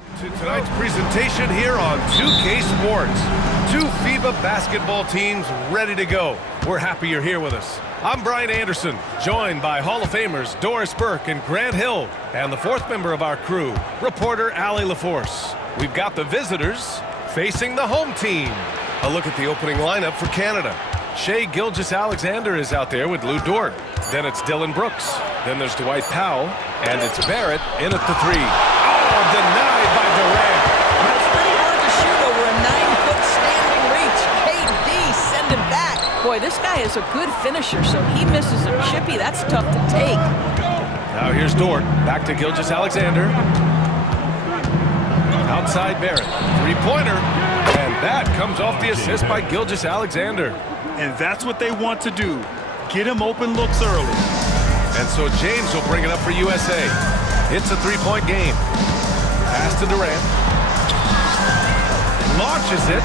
To tonight's presentation here on 2K Sports. Two FIBA basketball teams ready to go. We're happy you're here with us. I'm Brian Anderson, joined by Hall of Famers Doris Burke and Grant Hill, and the fourth member of our crew, reporter Allie LaForce. We've got the visitors facing the home team. A look at the opening lineup for Canada. Shai Gilgeous-Alexander is out there with Lou Dort. Then it's Dillon Brooks. Then there's Dwight Powell, and it's Barrett in at the three. Oh, denied by Durant. It's pretty hard to shoot over a 9-foot standing reach. KD send him back. Boy, this guy is a good finisher, so he misses a chippy. That's tough to take. Now here's Dort. Back to Gilgeous-Alexander. Outside Barrett. Three-pointer. And that comes off the assist by Gilgeous-Alexander. And that's what they want to do. Get him open looks early. And so James will bring it up for USA. It's a three-point game. Pass to Durant. Launches it.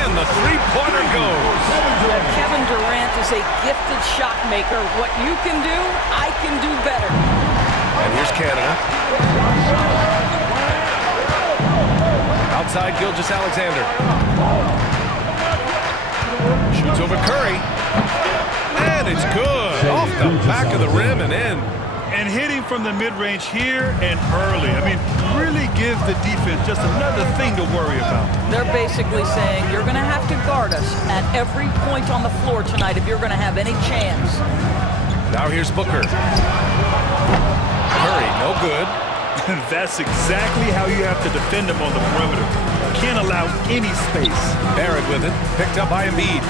And the three-pointer goes. Kevin Durant is a gifted shot maker. What you can do, I can do better. And here's Canada. Outside Gilgeous-Alexander. Shoots over Curry. And it's good. Off the back of the rim and in. And hitting from the mid-range here and early. I mean, really give the defense just another thing to worry about. They're basically saying you're going to have to guard us at every point on the floor tonight if you're going to have any chance. Now here's Booker. Curry, no good. That's exactly how you have to defend him on the perimeter. Can't allow any space. Barrett with it. Picked up by Embiid.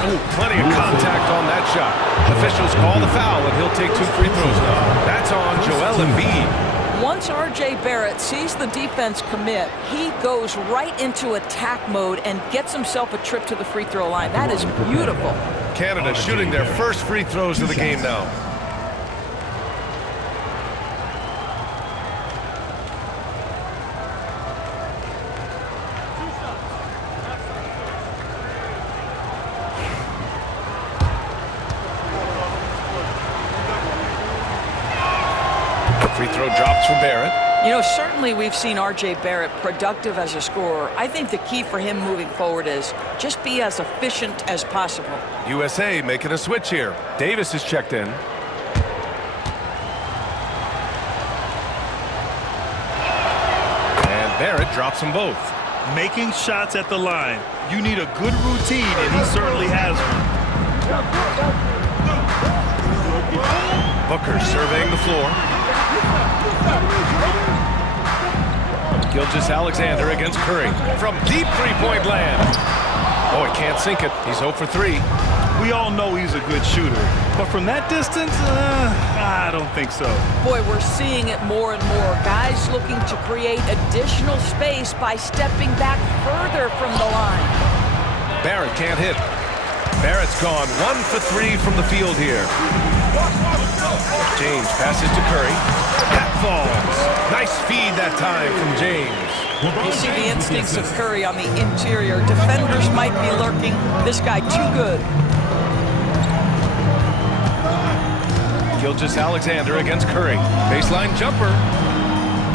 Ooh, plenty of contact on that shot. Officials call the foul, and he'll take 2 free throws now. That's on Joel Embiid. Once R.J. Barrett sees the defense commit, he goes right into attack mode and gets himself a trip to the free throw line. That is beautiful. Canada shooting their first free throws of the game now. Free throw drops for Barrett. You know, certainly we've seen R.J. Barrett productive as a scorer. I think the key for him moving forward is just be as efficient as possible. USA making a switch here. Davis is checked in. And Barrett drops them both. Making shots at the line. You need a good routine, and he certainly has one. Booker surveying the floor. Gilgeous-Alexander against Curry from deep three-point land. Oh, he can't sink it. He's 0 for 3. We all know he's a good shooter, but from that distance, I don't think so. Boy, we're seeing it more and more. Guys looking to create additional space by stepping back further from the line. Barrett can't hit. Barrett's gone 1 for 3 from the field here. James passes to Curry. That falls. Nice feed that time from James. You see the instincts of Curry on the interior. Defenders might be lurking. This guy too good. Gilgeous-Alexander against Curry. Baseline jumper.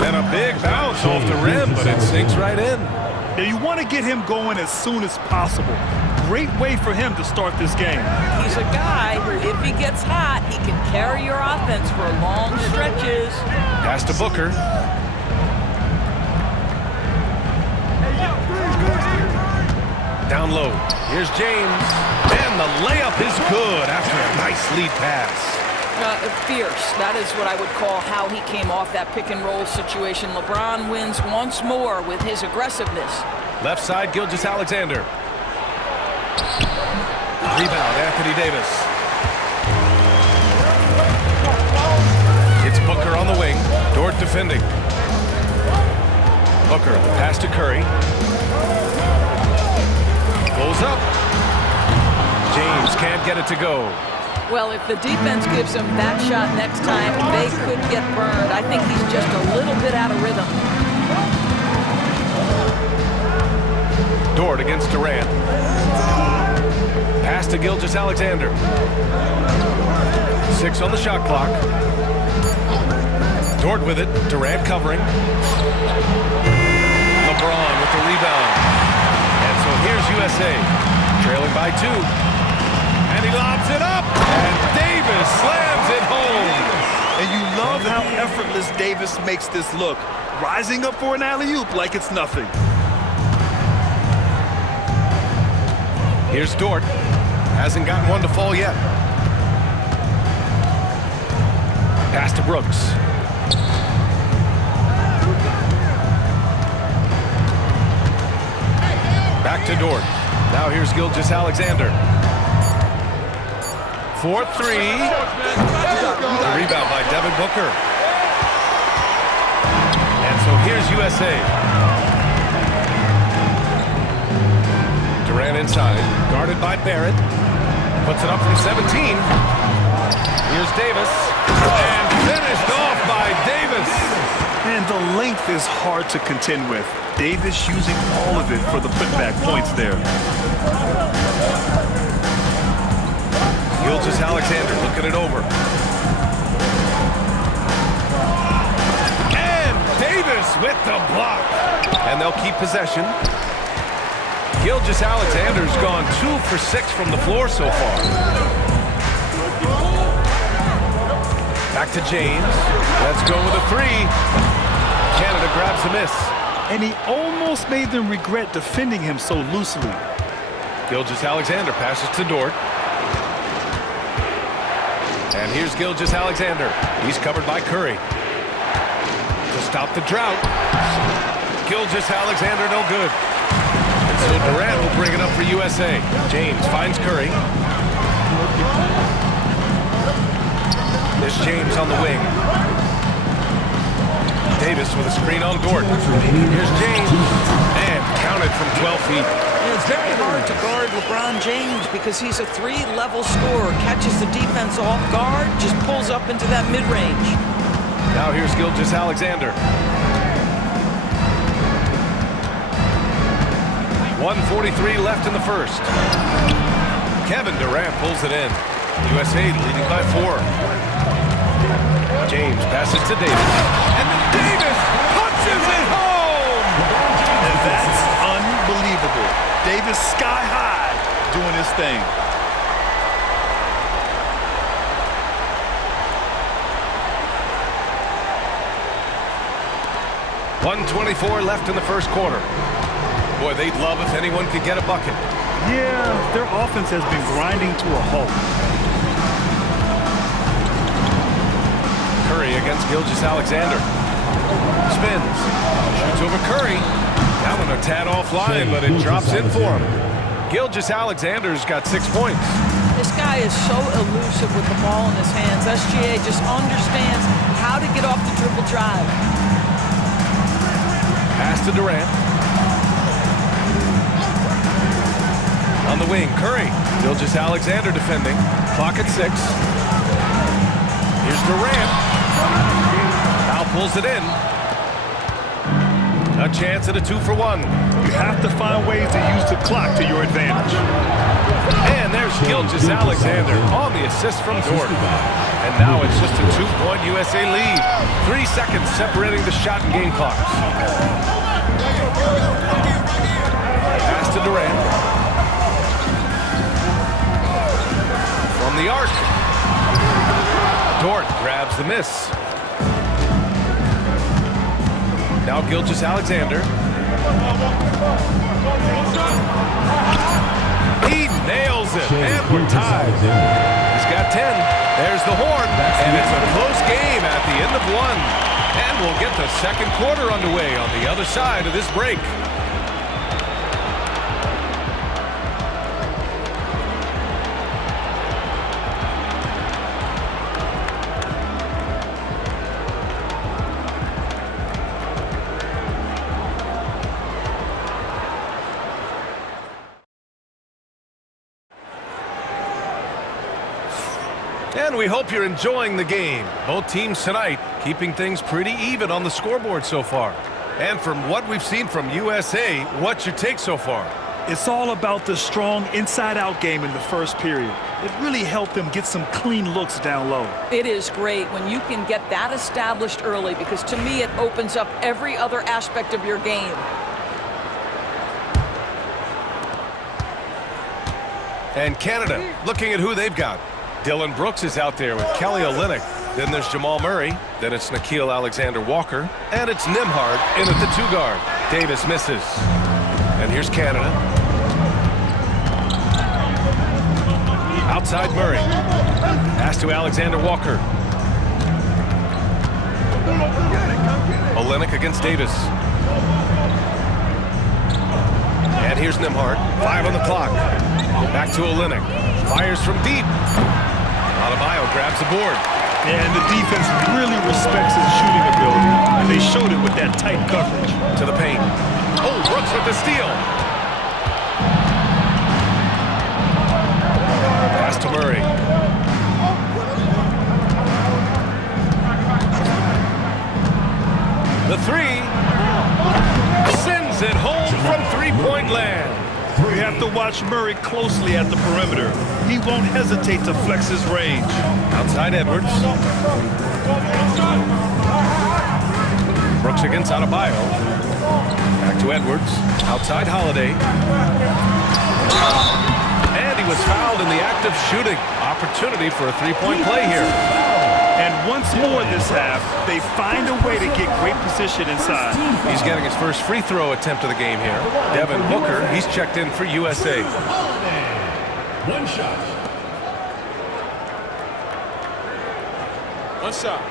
And a big bounce off the rim, but it sinks right in. Now you want to get him going as soon as possible. Great way for him to start this game. He's a guy who, if he gets hot, he can carry your offense for long stretches. Pass to Booker. Down low. Here's James. And the layup is good after a nice lead pass. Fierce. That is what I would call how he came off that pick-and-roll situation. LeBron wins once more with his aggressiveness. Left side, Gilgeous-Alexander. Rebound, Anthony Davis. It's Booker on the wing. Dort defending. Booker, the pass to Curry. Goes up. James can't get it to go. Well, if the defense gives him that shot next time, they could get burned. I think he's just a little bit out of rhythm. Dort against Durant. Pass to Gilgeous-Alexander. 6 on the shot clock. Dort with it. Durant covering. LeBron with the rebound. And so here's USA. Trailing by 2. And he lobs it up. And Davis slams it home. And you love how effortless Davis makes this look. Rising up for an alley-oop like it's nothing. Here's Dort. Hasn't gotten one to fall yet. Pass to Brooks. Back to Dort. Now here's Gilgeous-Alexander. 4-3. The rebound by Devin Booker. And so here's USA. Durant inside, guarded by Barrett. Puts it up from 17. Here's Davis. And finished off by Davis. And the length is hard to contend with. Davis using all of it for the putback points there. Gilgeous-Alexander looking it over. And Davis with the block. And they'll keep possession. Gilgeous-Alexander's gone 2 for 6 from the floor so far. Back to James. Let's go with a 3. Canada grabs a miss. And he almost made them regret defending him so loosely. Gilgeous-Alexander passes to Dort. And here's Gilgeous-Alexander. He's covered by Curry. To stop the drought. Gilgeous-Alexander no good. And so Durant will bring it up for USA. James finds Curry. There's James on the wing. Davis with a screen on Dort. Here's James. And counted from 12 feet. It's very hard to guard LeBron James because he's a 3-level scorer. Catches the defense off guard, just pulls up into that mid-range. Now here's Gilgeous-Alexander. 1:43 left in the first. Kevin Durant pulls it in. USA leading by 4. James passes to Davis. And then Davis punches it home! And that's unbelievable. Davis sky high doing his thing. .124 left in the first quarter. Boy, they'd love if anyone could get a bucket. Yeah, their offense has been grinding to a halt. Curry against Gilgeous-Alexander. Spins. Shoots over Curry. That one a tad offline, but it drops in for him. Gilgeous-Alexander's got 6 points. This guy is so elusive with the ball in his hands. SGA just understands how to get off the dribble drive. Pass to Durant. On the wing, Curry. Gilgeous-Alexander defending. Clock at 6. Here's Durant. Now pulls it in. A chance at a 2-for-1. You have to find ways to use the clock to your advantage. And there's Gilgeous-Alexander on the assist from Dort. And now it's just a 2-point USA lead. 3 seconds separating the shot and game clocks. Pass to Durant. From the arc. Dort grabs the miss. Now Gilgeous-Alexander. He nails it, and we're tied. He's got 10. There's the horn, and it's a close game at the end of 1. And we'll get the second quarter underway on the other side of this break. And we hope you're enjoying the game. Both teams tonight keeping things pretty even on the scoreboard so far. And from what we've seen from USA, what's your take so far? It's all about the strong inside-out game in the first period. It really helped them get some clean looks down low. It is great when you can get that established early because to me it opens up every other aspect of your game. And Canada, looking at who they've got. Dylan Brooks is out there with Kelly Olynyk. Then there's Jamal Murray. Then it's Nickeil Alexander-Walker. And it's Nembhard in at the 2-guard. Davis misses. And here's Canada. Outside Murray. Pass to Alexander-Walker. Olynyk against Davis. And here's Nembhard. 5 on the clock. Back to Olynyk. Fires from deep. Adebayo grabs the board. And the defense really respects his shooting ability, and they showed it with that tight coverage. To the paint. Oh, Brooks with the steal. Pass to Murray. The 3 sends it home from three-point land. You have to watch Murray closely at the perimeter. He won't hesitate to flex his range. Outside Edwards. Brooks against Adebayo. Back to Edwards. Outside Holiday. And he was fouled in the act of shooting. Opportunity for a three-point play here. And once more this half, they find a way to get great position inside. He's getting his first free throw attempt of the game here. Devin Booker, he's checked in for USA. One shot. One shot.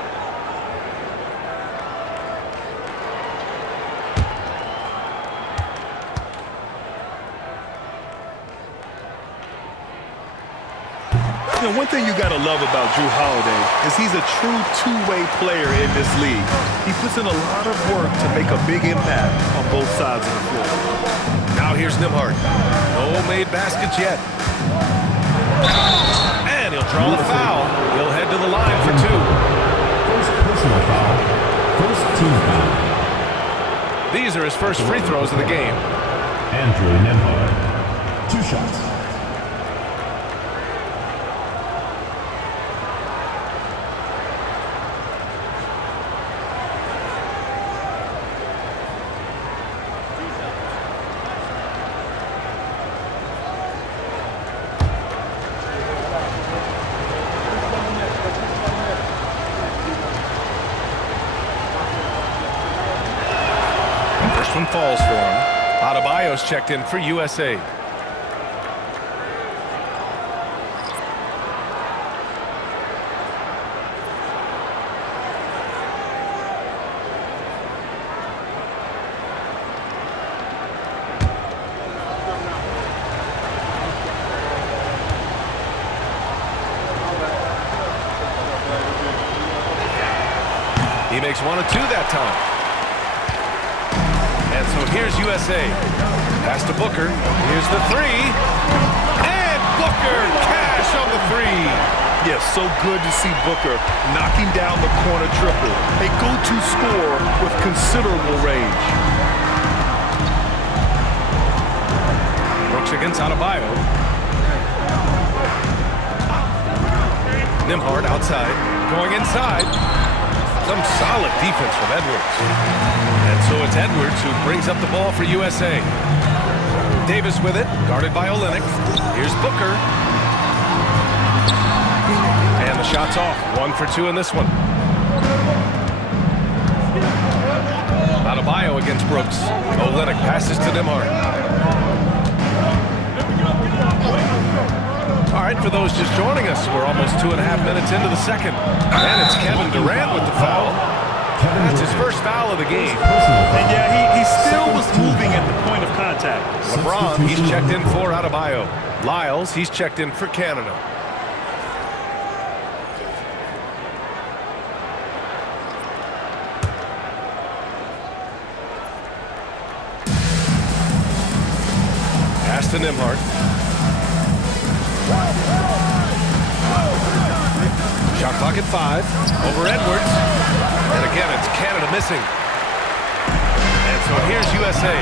You know, one thing you got to love about Jrue Holiday is he's a true two-way player in this league. He puts in a lot of work to make a big impact on both sides of the floor. Now here's Nembhard. No made baskets yet. And he'll draw the foul. He'll head to the line for 2. First personal foul. First team foul. These are his first free throws of the game. Andrew Nembhard. 2 shots. One falls for him. Adebayo's checked in for USA. He makes 1 of 2 that time. And so here's USA. Pass to Booker. Here's the 3. And Booker cash on the 3. Yes, so good to see Booker knocking down the corner triple. A go-to scorer with considerable range. Brooks against Adebayo. Nembhard outside. Going inside. Some solid defense from Edwards. And so it's Edwards who brings up the ball for USA. Davis with it, guarded by Olynyk. Here's Booker. And the shot's off. 1 for 2 in this one. Adebayo against Brooks. Olynyk passes to Nembhard. All right, for those just joining us, we're almost 2.5 minutes into the second. And it's Kevin Durant with the foul. That's his first foul of the game. And yeah, he still was moving at the point of contact. LeBron, he's checked in for Adebayo. Lyles, he's checked in for Canada. Pass to Nembhard. Shot clock at 5. Over Edwards. And again, it's Canada missing. And so here's USA.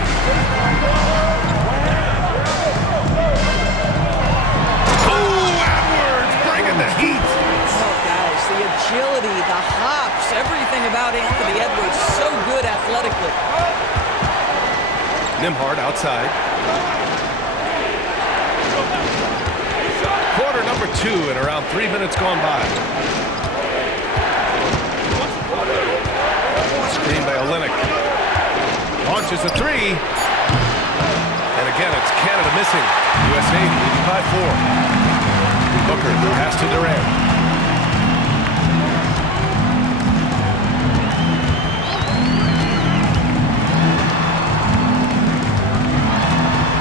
And the heat. Oh, guys, the agility, the hops, everything about Anthony Edwards, so good athletically. Nembhard outside. Quarter number 2 and around 3 minutes gone by. Screen by Olynyk. Launches a 3. And again, it's Canada missing. USA leading by 4. Booker pass to Durant.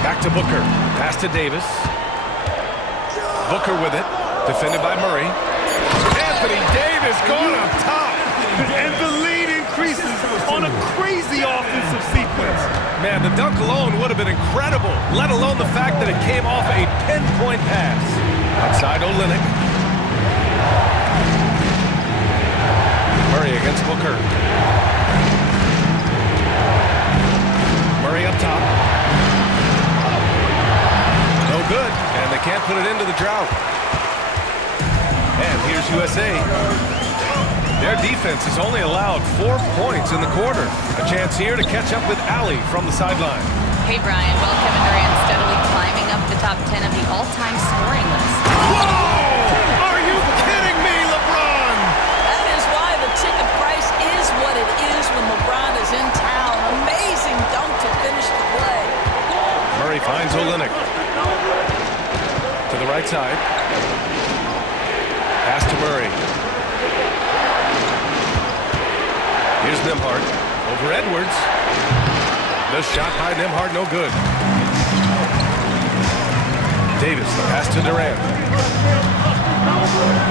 Back to Booker. Pass to Davis. Booker with it. Defended by Murray. Anthony Davis going up top. And the lead increases on a crazy offensive sequence. Man, the dunk alone would have been incredible, let alone the fact that it came off a pinpoint pass. Outside Olynyk. Murray against Booker. Murray up top. No good, and they can't put it into the drought. And here's USA. Their defense has only allowed 4 points in the quarter. A chance here to catch up with Allie from the sideline. Hey, Brian. Well, Kevin Durant steadily climbing up the top 10 of the all-time scoring list. Whoa! Are you kidding me, LeBron? That is why the ticket price is what it is when LeBron is in town. Amazing dunk to finish the play. Murray finds Olynyk. To the right side. Pass to Murray. Here's Nembhard. Over Edwards. The shot by Nembhard, no good. Davis, the pass to Durant.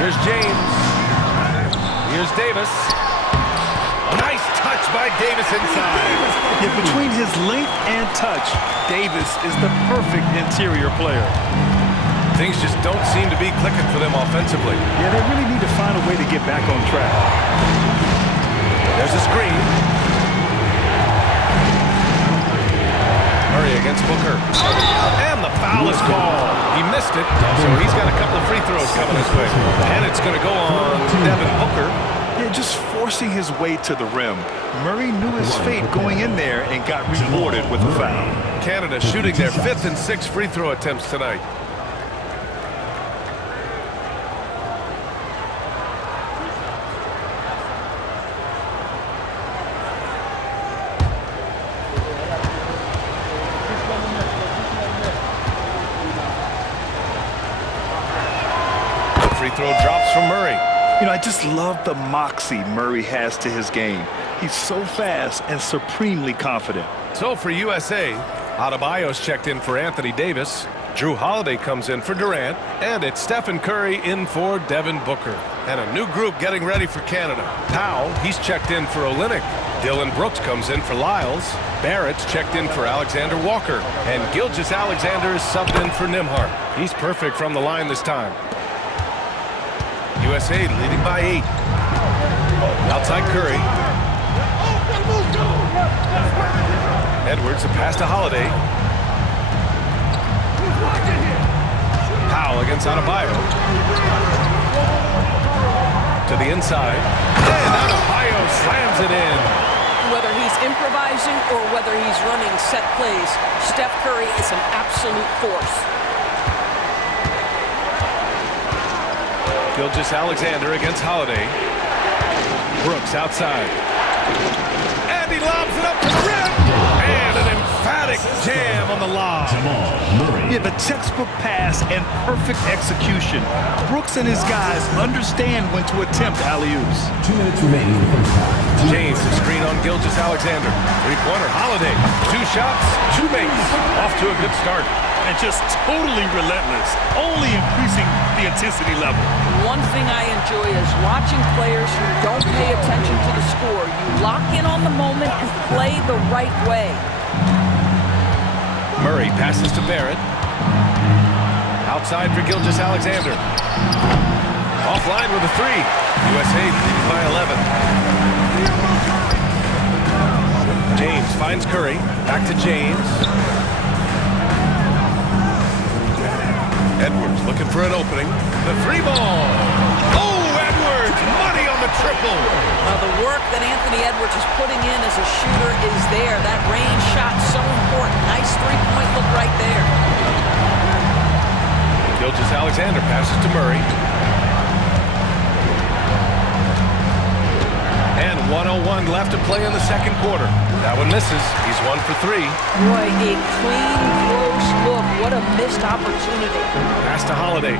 Here's James. Here's Davis. Nice touch by Davis inside. Yeah, between his length and touch, Davis is the perfect interior player. Things just don't seem to be clicking for them offensively. Yeah, they really need to find a way to get back on track. There's a screen. Murray against Booker. And the foul is called. He missed it, so he's got a couple of free throws coming his way. And it's going to go on Devin Booker. Yeah, just forcing his way to the rim. Murray knew his fate going in there and got rewarded with a foul. Canada shooting their 5th and 6th free throw attempts tonight. Free throw drops from Murray. You know, I just love the moxie Murray has to his game. He's so fast and supremely confident. So for USA, Adebayo's checked in for Anthony Davis. Jrue Holiday comes in for Durant. And it's Stephen Curry in for Devin Booker. And a new group getting ready for Canada. Powell, he's checked in for Olynyk. Dylan Brooks comes in for Lyles. Barrett's checked in for Alexander Walker. And Gilgeous-Alexander is subbed in for Nembhard. He's perfect from the line this time. USA leading by 8. Outside Curry. Edwards, a pass to Holiday. Powell against Adebayo. To the inside. And Adebayo slams it in. Whether he's improvising or whether he's running set plays, Steph Curry is an absolute force. Gilgeous-Alexander against Holiday. Brooks outside. And he lobs it up to the rim. And an emphatic jam on the lob. Yeah, the textbook pass and perfect execution. Brooks and his guys understand when to attempt alley-oops. 2 minutes remaining in the first half. James, the screen on Gilgeous-Alexander. Three-pointer, Holiday. 2 shots, 2 makes. Off to a good start. And just totally relentless, only increasing the intensity level. One thing I enjoy is watching players who don't pay attention to the score. You lock in on the moment and play the right way. Murray passes to Barrett. Outside for Gilgeous-Alexander. Offline with a 3. USA leading by 11. James finds Curry. Back to James. Edwards looking for an opening. The three ball. Oh, Edwards! Money on the triple. Well, the work that Anthony Edwards is putting in as a shooter is there. That range shot so important. Nice three-point look right there. Gilgeous-Alexander passes to Murray. And 1:01 left to play in the second quarter. That one misses. He's 1 for 3. Boy, a clean, close look. What a missed opportunity. Pass to Holiday.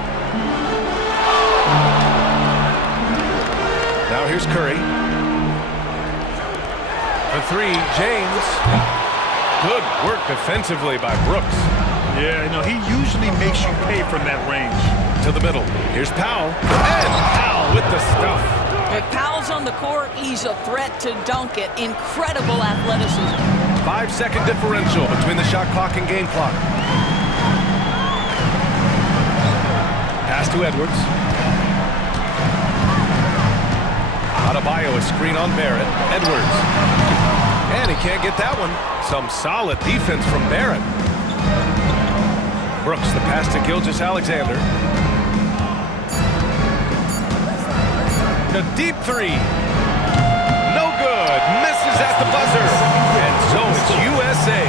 Now here's Curry. For 3, James. Good work defensively by Brooks. Yeah, he usually makes you pay from that range. To the middle. Here's Powell. And Powell with the stuff. If Powell's on the court, he's a threat to dunk it. Incredible athleticism. 5-second differential between the shot clock and game clock. Pass to Edwards. Adebayo, a screen on Barrett. Edwards. And he can't get that one. Some solid defense from Barrett. Brooks, the pass to Gilgeous-Alexander. A deep three. No good. Misses at the buzzer. And so it's USA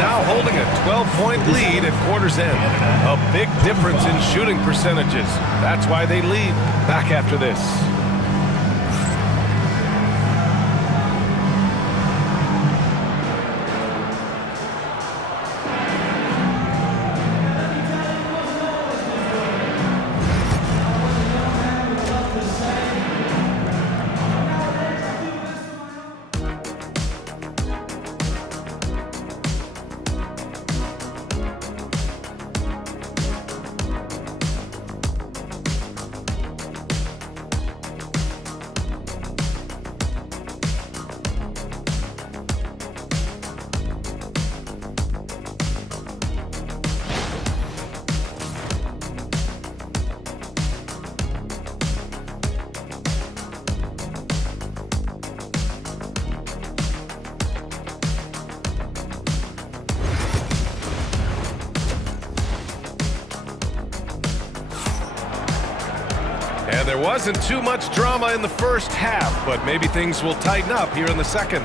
now holding a 12-point lead at quarter's end. A big difference in shooting percentages. That's why they lead. Back after this. And there wasn't too much drama in the first half, but maybe things will tighten up here in the second.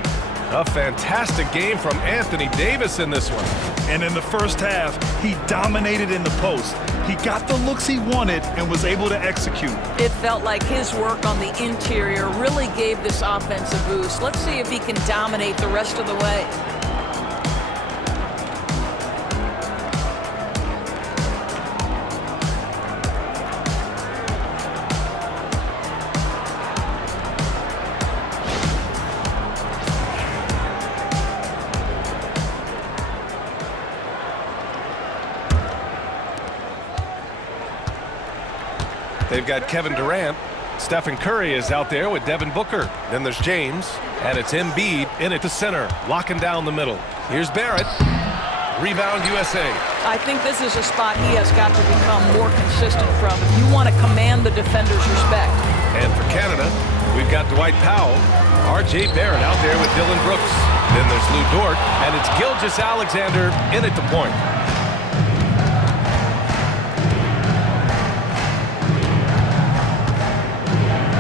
A fantastic game from Anthony Davis in this one. And in the first half, he dominated in the post. He got the looks he wanted and was able to execute. It felt like his work on the interior really gave this offense a boost. Let's see if he can dominate the rest of the way. They've got Kevin Durant. Stephen Curry is out there with Devin Booker. Then there's James, and it's Embiid in at the center, locking down the middle. Here's Barrett. Rebound USA. I think this is a spot he has got to become more consistent from if you want to command the defender's respect. And for Canada, we've got Dwight Powell, R.J. Barrett out there with Dylan Brooks. Then there's Lou Dort, and it's Gilgeous-Alexander in at the point.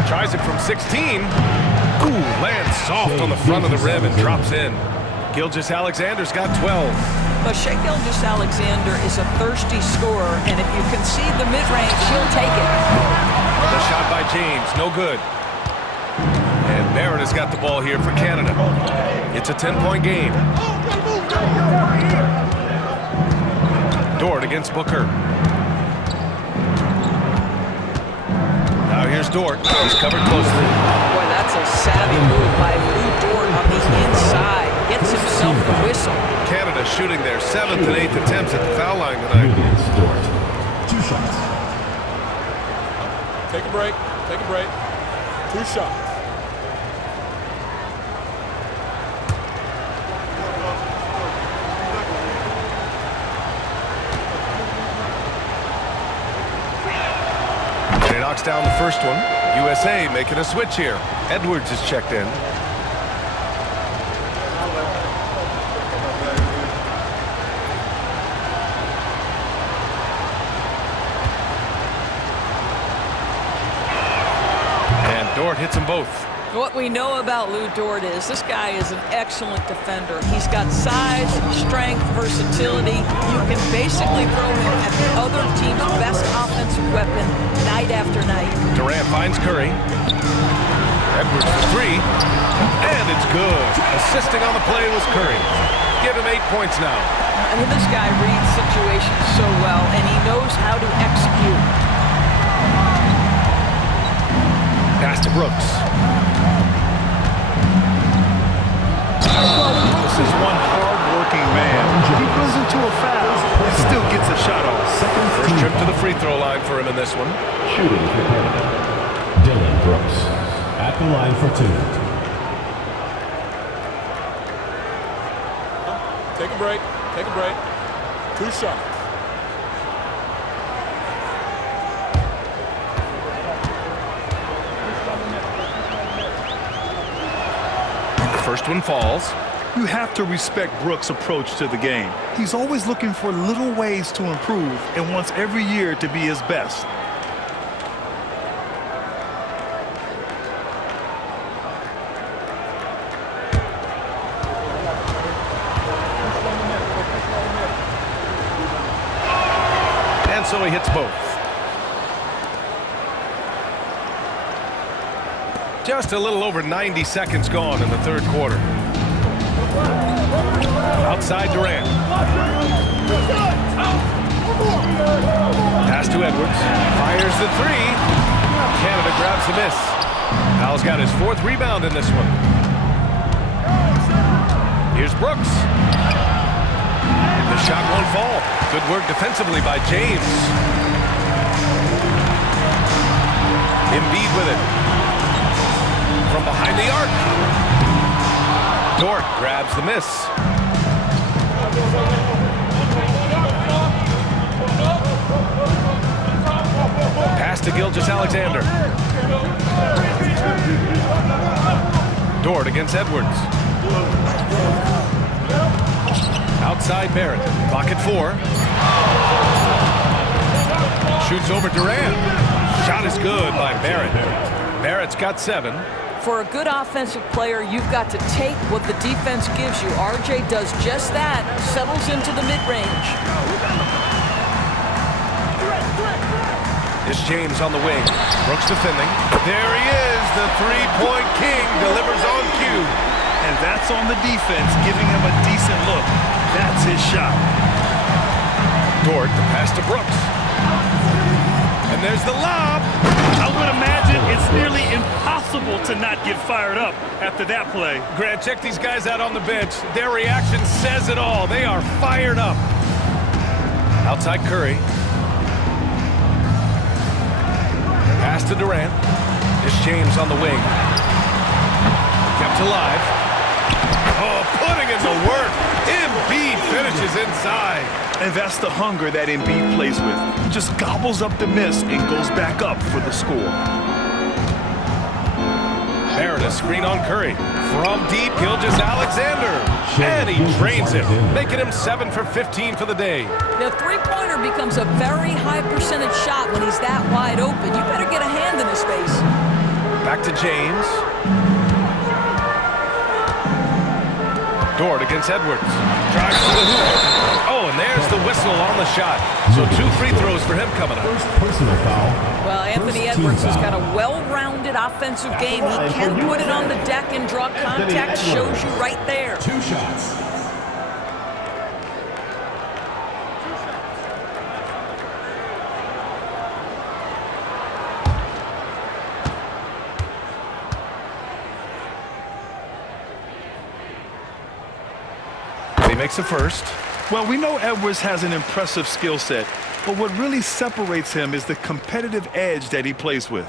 Tries it from 16. Ooh, lands soft on the front of the rim and drops in. Gilgeous-Alexander's got 12. But Shai Gilgeous-Alexander is a thirsty scorer, and if you concede the mid-range, he'll take it. The shot by James, no good. And Barrett has got the ball here for Canada. It's a 10-point game. Dort against Booker. Now here's Dort. He's covered closely. Boy, that's a savvy move by Lou Dort on the inside. Gets himself the whistle. Canada shooting their 7th and 8th attempts at the foul line tonight. Against Dort. 2 shots. Take a break. Take a break. 2 shots. And he knocks down the first one. USA making a switch here. Edwards is checked in. Dort hits them both. What we know about Lou Dort is this guy is an excellent defender. He's got size, strength, versatility. You can basically throw him at the other team's best offensive weapon night after night. Durant finds Curry. Edwards for three. And it's good. Assisting on the play was Curry. Give him 8 points now. I mean, this guy reads situations so well, and he knows how to execute. Pass to Brooks. This is one hard-working man. He runs into a foul and still gets a shot off. First trip to the free throw line for him in this one. Shooting for Canada, Dylan Brooks. At the line for 2. Take a break. Take a break. 2 shots. First one falls. You have to respect Brooks' approach to the game. He's always looking for little ways to improve and wants every year to be his best. And so he hits both. Just a little over 90 seconds gone in the third quarter. Outside Durant. Pass to Edwards. Fires the three. Canada grabs the miss. Powell's got his 4th rebound in this one. Here's Brooks. The shot won't fall. Good work defensively by James. Embiid with it. From behind the arc. Dort grabs the miss. Pass to Gilgeous-Alexander. Dort against Edwards. Outside Barrett. Clock at 4. Shoots over Durant. Shot is good by Barrett. Barrett's got 7. For a good offensive player, you've got to take what the defense gives you. RJ does just that, settles into the mid-range. It's James on the wing. Brooks defending. There he is, the three-point king, delivers on cue. And that's on the defense, giving him a decent look. That's his shot. Dort, the pass to Brooks. And there's the lob. I would imagine it's nearly impossible to not get fired up after that play. Grant, check these guys out on the bench. Their reaction says it all. They are fired up. Outside Curry. Pass to Durant. It's James on the wing. Kept alive. Oh, putting in the work. Embiid finishes inside. And that's the hunger that Embiid plays with. Just gobbles up the miss and goes back up for the score. Barrett, a screen on Curry. From deep, Gilgeous-Alexander. And he drains him, making him 7 for 15 for the day. The three-pointer becomes a very high percentage shot when he's that wide open. You better get a hand in his face. Back to James. Dort against Edwards. Drives to the hoop. Oh, and there's the whistle on the shot. So 2 free throws for him coming up. First personal foul. Well, Anthony Edwards has got a well-rounded offensive game. He can put it on the deck and draw contact. Shows you right there. 2 shots. He makes the first. Well, we know Edwards has an impressive skill set, but what really separates him is the competitive edge that he plays with.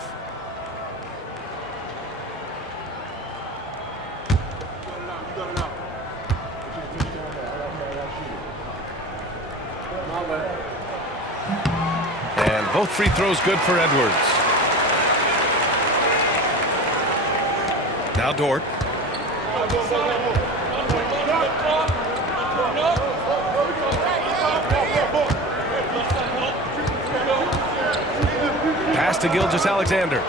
And both free throws good for Edwards. Now Dort. Pass to Gilgeous-Alexander.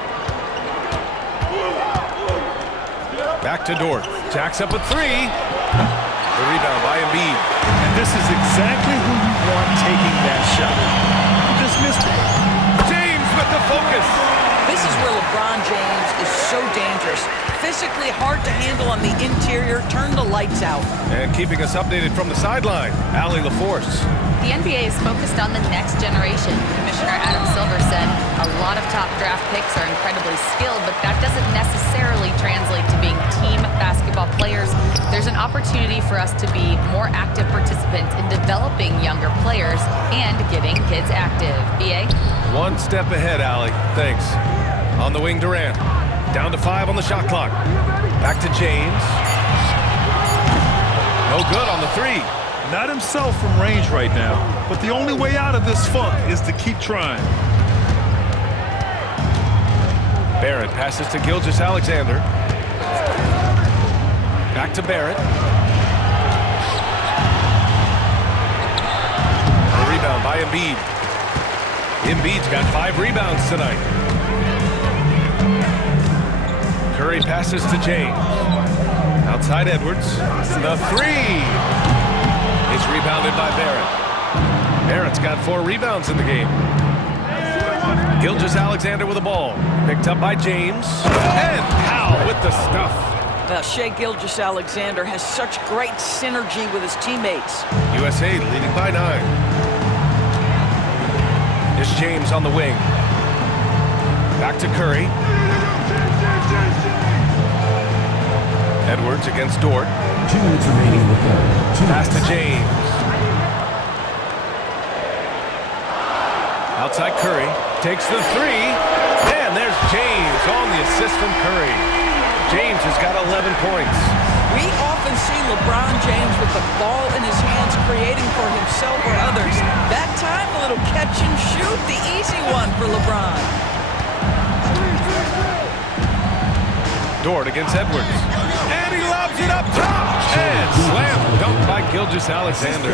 Back to Dort. Jacks up a three. The rebound by Embiid. And this is exactly who you want taking that shot. He just missed it. James with the focus. This is where LeBron James is so dangerous. Physically hard to handle on the interior. Turn the lights out. And keeping us updated from the sideline, Allie LaForce. The NBA is focused on the next generation. Commissioner Adam Silver said a lot of top draft picks are incredibly skilled, but that doesn't necessarily translate to being team basketball players. There's an opportunity for us to be more active participants in developing younger players and getting kids active. EA? One step ahead, Allie. Thanks. On the wing, Durant. Down to 5 on the shot clock. Back to James. No good on the three. Not himself from range right now, but the only way out of this funk is to keep trying. Barrett passes to Gilgeous-Alexander. Back to Barrett. A rebound by Embiid. Embiid's got 5 rebounds tonight. Curry passes to James. Outside Edwards. The three is rebounded by Barrett. Barrett's got 4 rebounds in the game. Gilgeous-Alexander with the ball. Picked up by James. And Powell with the stuff. Shai Gilgeous-Alexander has such great synergy with his teammates. USA leading by 9. Here's James on the wing. Back to Curry. Edwards against Dort. 2 minutes remaining in the third. Pass to James. Outside Curry. Takes the three. And there's James on the assist from Curry. James has got 11 points. We often see LeBron James with the ball in his hands creating for himself or others. That time, a little catch and shoot, the easy one for LeBron. Dort against Edwards. And he lobs it up top. And slam dunk by Gilgeous-Alexander.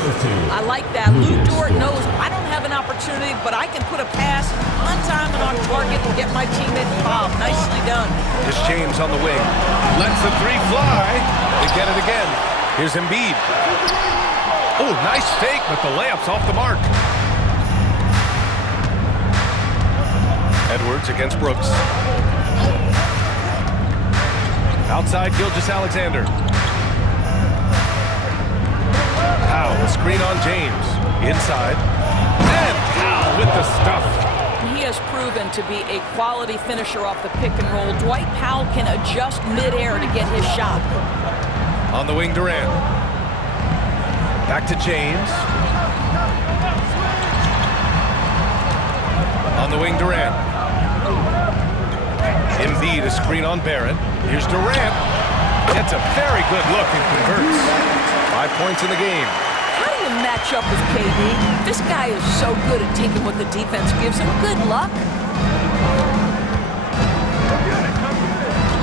I like that. Lou Dort knows I don't have an opportunity, but I can put a pass on time and on target and get my teammate involved. Nicely done. Here's James on the wing. Lets the three fly. They get it again. Here's Embiid. Oh, nice fake, but the layup's off the mark. Edwards against Brooks. Outside Gilgeous-Alexander. Powell, a screen on James. Inside. And Powell with the stuff. He has proven to be a quality finisher off the pick and roll. Dwight Powell can adjust midair to get his shot. On the wing, Durant. Back to James. On the wing, Durant. Embiid, a screen on Barrett. Here's Durant. Gets a very good look and converts. 5 points in the game. How do you match up with KD? This guy is so good at taking what the defense gives him. Good luck.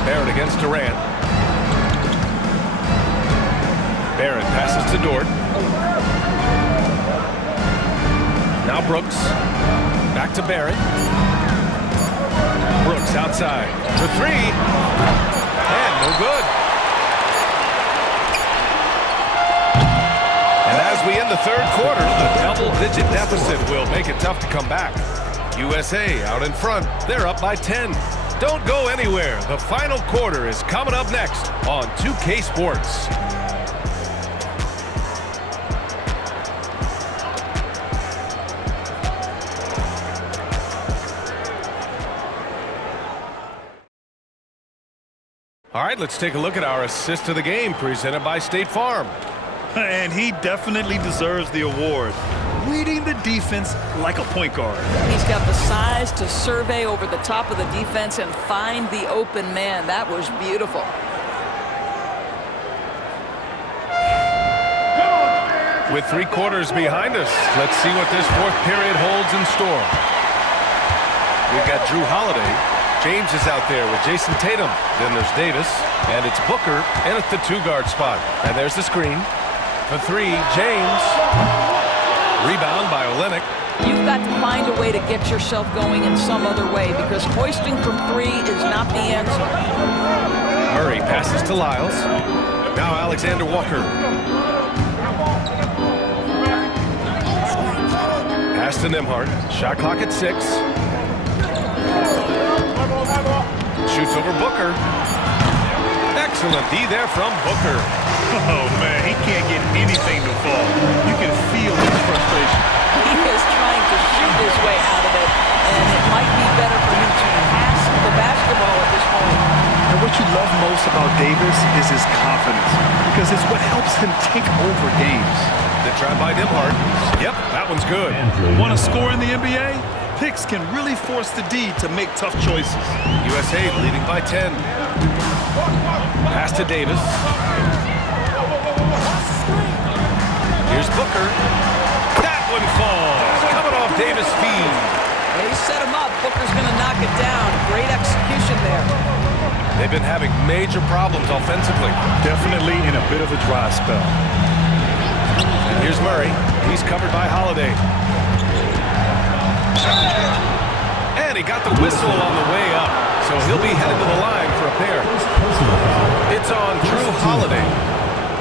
Barrett against Durant. Barrett passes to Dort. Now Brooks. Back to Barrett. Brooks outside. For three. And no good. And as we end the third quarter, the double-digit deficit will make it tough to come back. USA out in front. They're up by 10. Don't go anywhere. The final quarter is coming up next on 2K Sports. All right, let's take a look at our assist of the game presented by State Farm. And he definitely deserves the award. Reading the defense like a point guard. He's got the size to survey over the top of the defense and find the open man. That was beautiful. With 3 quarters behind us, let's see what this fourth period holds in store. We've got Jrue Holiday. James is out there with Jason Tatum. Then there's Davis, and it's Booker in at the 2-guard spot. And there's the screen. For 3, James. Rebound by Olynyk. You've got to find a way to get yourself going in some other way because hoisting from 3 is not the answer. Murray passes to Lyles. Now Alexander Walker. Pass to Nembhard. Shot clock at 6. Shoots over Booker. Excellent D there from Booker. Oh, man, he can't get anything to fall. You can feel his frustration. He is trying to shoot his way out of it, and it might be better for him to pass the basketball at this point. And what you love most about Davis is his confidence, because it's what helps him take over games. The try by Nembhard. Yep, that one's good. Want to score in the NBA? Picks can really force the D to make tough choices. USA leading by 10. Pass to Davis. Here's Booker. That one falls. Coming off Davis' feed. They set him up. Booker's going to knock it down. Great execution there. They've been having major problems offensively. Definitely in a bit of a dry spell. And here's Murray. He's covered by Holiday. And he got the whistle on the way up. So he'll be headed to the line for a pair. It's on Drew Holiday.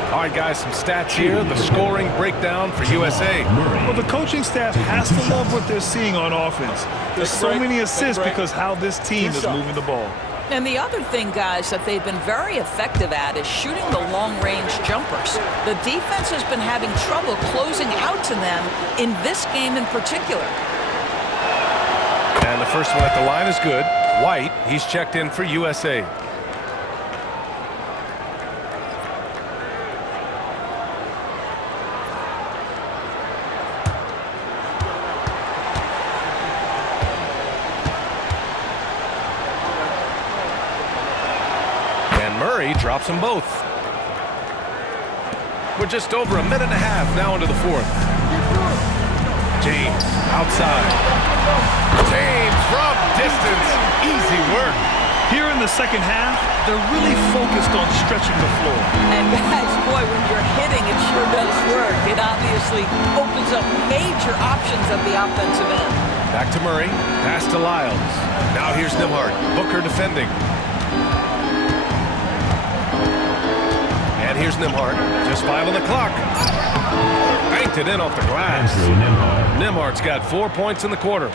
All right, guys, some stats here. The scoring breakdown for USA. Well, the coaching staff has to love what they're seeing on offense. There's so many assists because how this team is moving the ball. And the other thing, guys, that they've been very effective at is shooting the long-range jumpers. The defense has been having trouble closing out to them in this game in particular. And the first one at the line is good. White, he's checked in for USA. Murray drops them both. We're just over a minute and a half now into the fourth. James outside. James from distance. Easy work. Here in the second half, they're really focused on stretching the floor. And guys, boy, when you're hitting, it sure does work. It obviously opens up major options at the offensive end. Back to Murray. Pass to Lyles. Now here's Nembhard. Booker defending. And here's Nembhard. Just 5 on the clock. Banked it in off the glass. Nembhard's got 4 points in the quarter.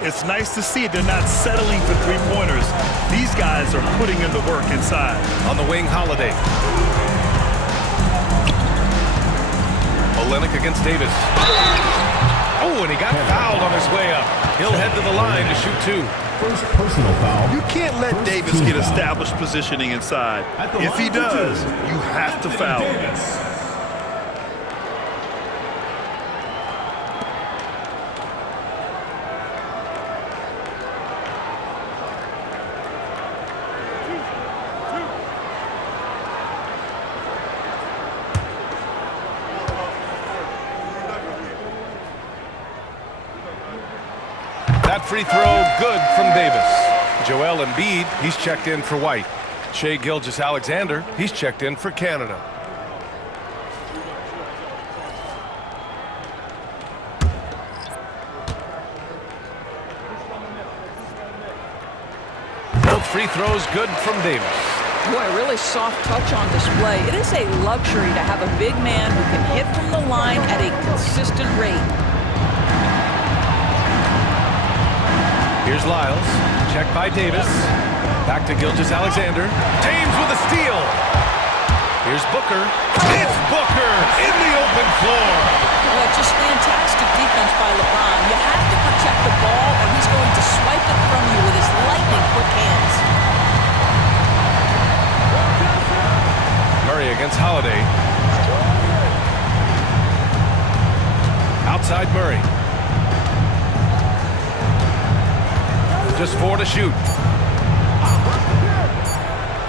It's nice to see they're not settling for three-pointers. These guys are putting in the work inside. On the wing, Holiday. Olynyk against Davis. Oh, and he got fouled on his way up. He'll head to the line to shoot 2. First personal foul. You can't let Davis get established positioning inside. If he does, you have to foul him. That free throw good from Davis. Joel Embiid, he's checked in for White. Shai Gilgeous-Alexander, he's checked in for Canada. Both free throws good from Davis. Boy, really soft touch on display. It is a luxury to have a big man who can hit from the line at a consistent rate. Here's Lyles. Checked by Davis. Back to Gilgeous-Alexander. James with a steal. Here's Booker. It's Booker in the open floor. Well, just fantastic defense by LeBron. You have to protect the ball, or he's going to swipe it from you with his lightning-quick hands. Murray against Holiday. Outside Murray. Just 4 to shoot.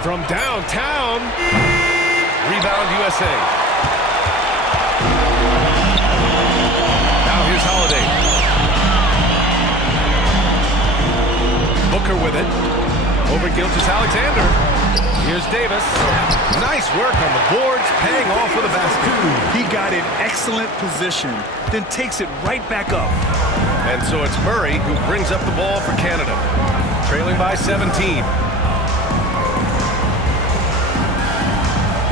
From downtown. Rebound USA. Now here's Holiday. Booker with it. Over Gilgeous-Alexander. Here's Davis. Nice work on the boards, paying off with a basket. He got in excellent position, then takes it right back up. And so it's Murray who brings up the ball for Canada, trailing by 17.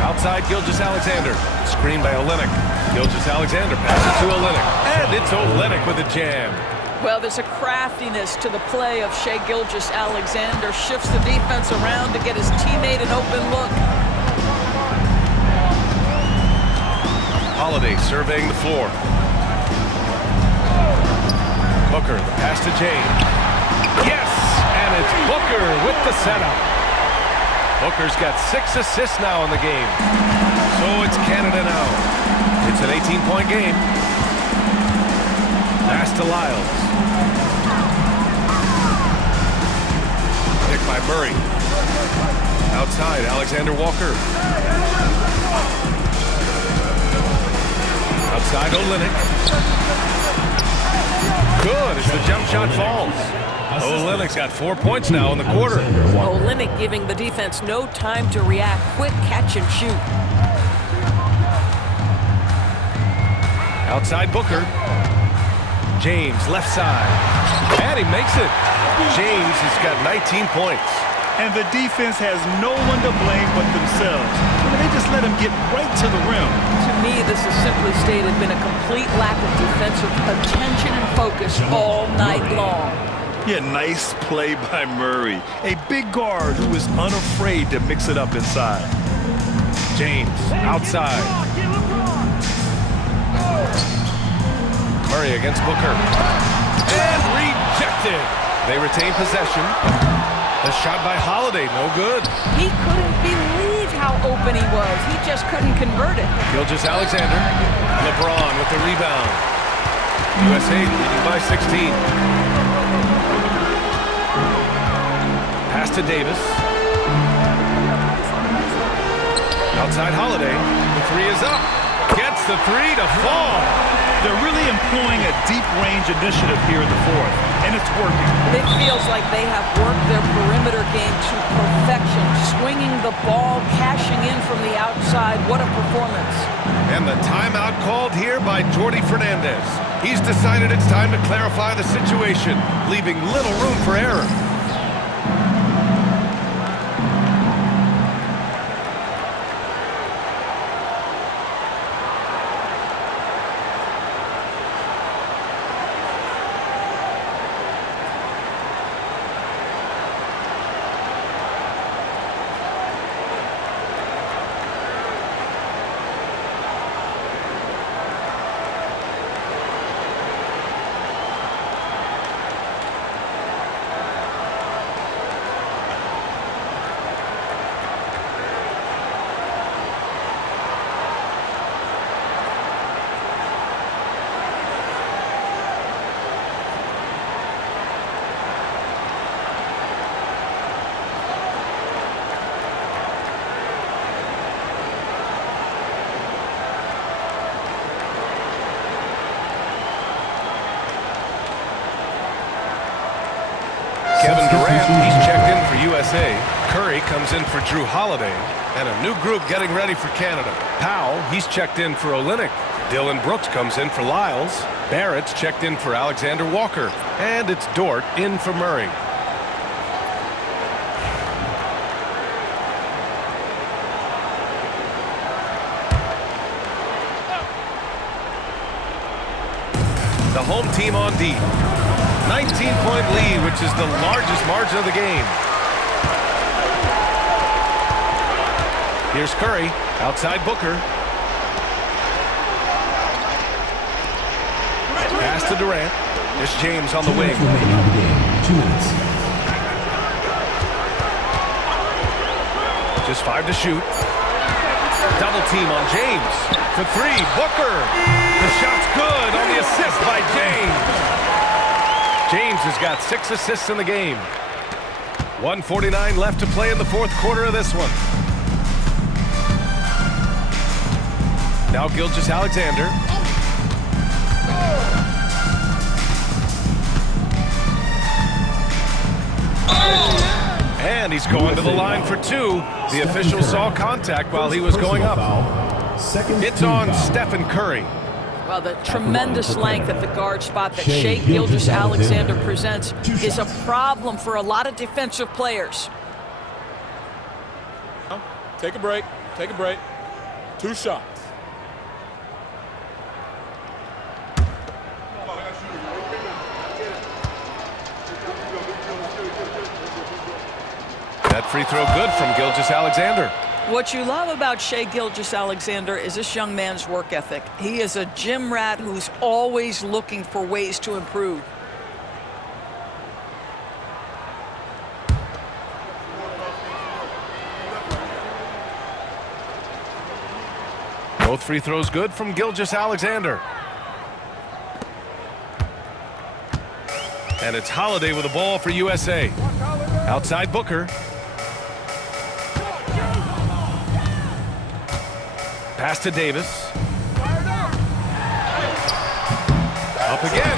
Outside Gilgeous-Alexander. Screen by Olynyk. Gilgeous-Alexander passes to Olynyk. And it's Olynyk with a jam. Well, there's a craftiness to the play of Shai Gilgeous-Alexander. Shifts the defense around to get his teammate an open look. Holiday surveying the floor. Booker, the pass to James. Yes! And it's Booker with the setup. Booker's got 6 assists now in the game. So it's Canada now. It's an 18-point game. Pass to Lyles. Pick by Murray. Outside, Alexander Walker. Outside, Olynyk. Good as the jump shot falls. Olynyk's got 4 points now in the quarter. Olynyk giving the defense no time to react. Quick catch and shoot. Outside Booker. James, left side. And he makes it. James has got 19 points. And the defense has no one to blame but themselves. They just let him get right to the rim. To me, this has simply stated been a complete lack of defensive attention and focus all night long. Yeah, nice play by Murray. A big guard who is unafraid to mix it up inside. James, outside. Murray against Booker. And rejected. They retain possession. The shot by Holiday, no good. He couldn't believe how open he was. He just couldn't convert it. Gilgeous-Alexander. LeBron with the rebound. USA leading by 16. Pass to Davis. Outside Holiday. The three is up. Gets the three to fall. They're really employing a deep-range initiative here in the fourth, and it's working. It feels like they have worked their perimeter game to perfection, swinging the ball, cashing in from the outside. What a performance. And the timeout called here by Jordi Fernandez. He's decided it's time to clarify the situation, leaving little room for error. Kevin Durant, he's checked in for USA. Curry comes in for Jrue Holiday. And a new group getting ready for Canada. Powell, he's checked in for Olynyk. Dylan Brooks comes in for Lyles. Barrett's checked in for Alexander Walker. And it's Dort in for Murray. The home team on D. 19-point lead, which is the largest margin of the game. Here's Curry, outside Booker. Pass to Durant. There's James on the wing. 2 minutes. Just 5 to shoot. Double team on James. For 3, Booker. The shot's good on the assist by James. James has got 6 assists in the game. 1:49 left to play in the fourth quarter of this one. Now Gilgeous-Alexander. And he's going to the line for 2. The official saw contact while he was going up. It's on Stephen Curry. Well, the tremendous length at the guard spot that Shai Gilgeous-Alexander presents is a problem for a lot of defensive players. Take a break. Take a break. 2 shots. That free throw good from Gilgeous-Alexander. What you love about Shai Gilgeous-Alexander is this young man's work ethic. He is a gym rat who's always looking for ways to improve. Both free throws good from Gilgeous-Alexander. And it's Holiday with the ball for USA. Outside Booker. Pass to Davis. Up again.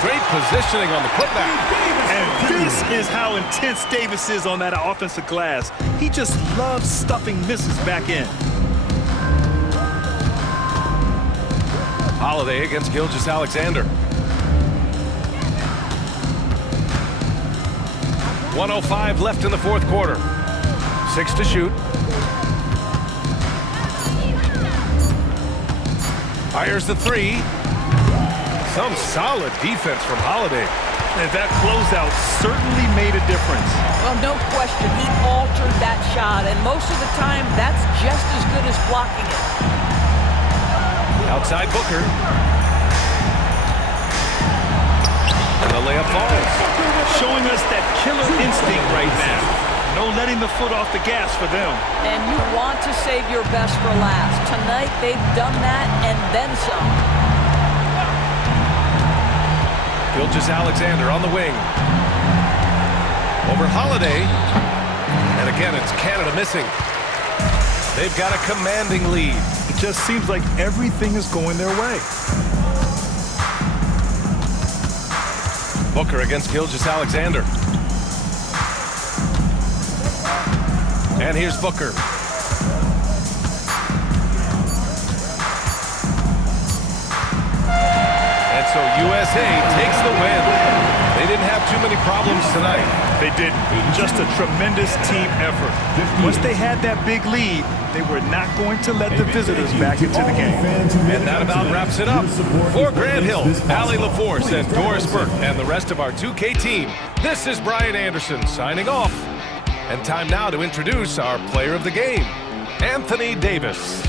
Great positioning on the putback. And this is how intense Davis is on that offensive glass. He just loves stuffing misses back in. Holiday against Gilgeous-Alexander. 1:05 left in the fourth quarter. 6 to shoot. Fires the three. Some solid defense from Holiday. And that closeout certainly made a difference. Well, no question, he altered that shot, and most of the time, that's just as good as blocking it. Outside Booker. And the layup falls. Showing us that killer instinct right now. No letting the foot off the gas for them. And you want to save your best for last. Tonight, they've done that and then some. Gilgeous-Alexander on the wing. Over Holiday. And again, it's Canada missing. They've got a commanding lead. It just seems like everything is going their way. Booker against Gilgeous-Alexander. And here's Booker. And so USA takes the win. They didn't have too many problems tonight. They didn't. Just a tremendous team effort. Once they had that big lead, they were not going to let the visitors back into the game. And that about wraps it up. For Grant Hill, Allie LaForce, and Doris Burke, and the rest of our 2K team, this is Brian Anderson signing off. And time now to introduce our player of the game, Anthony Davis.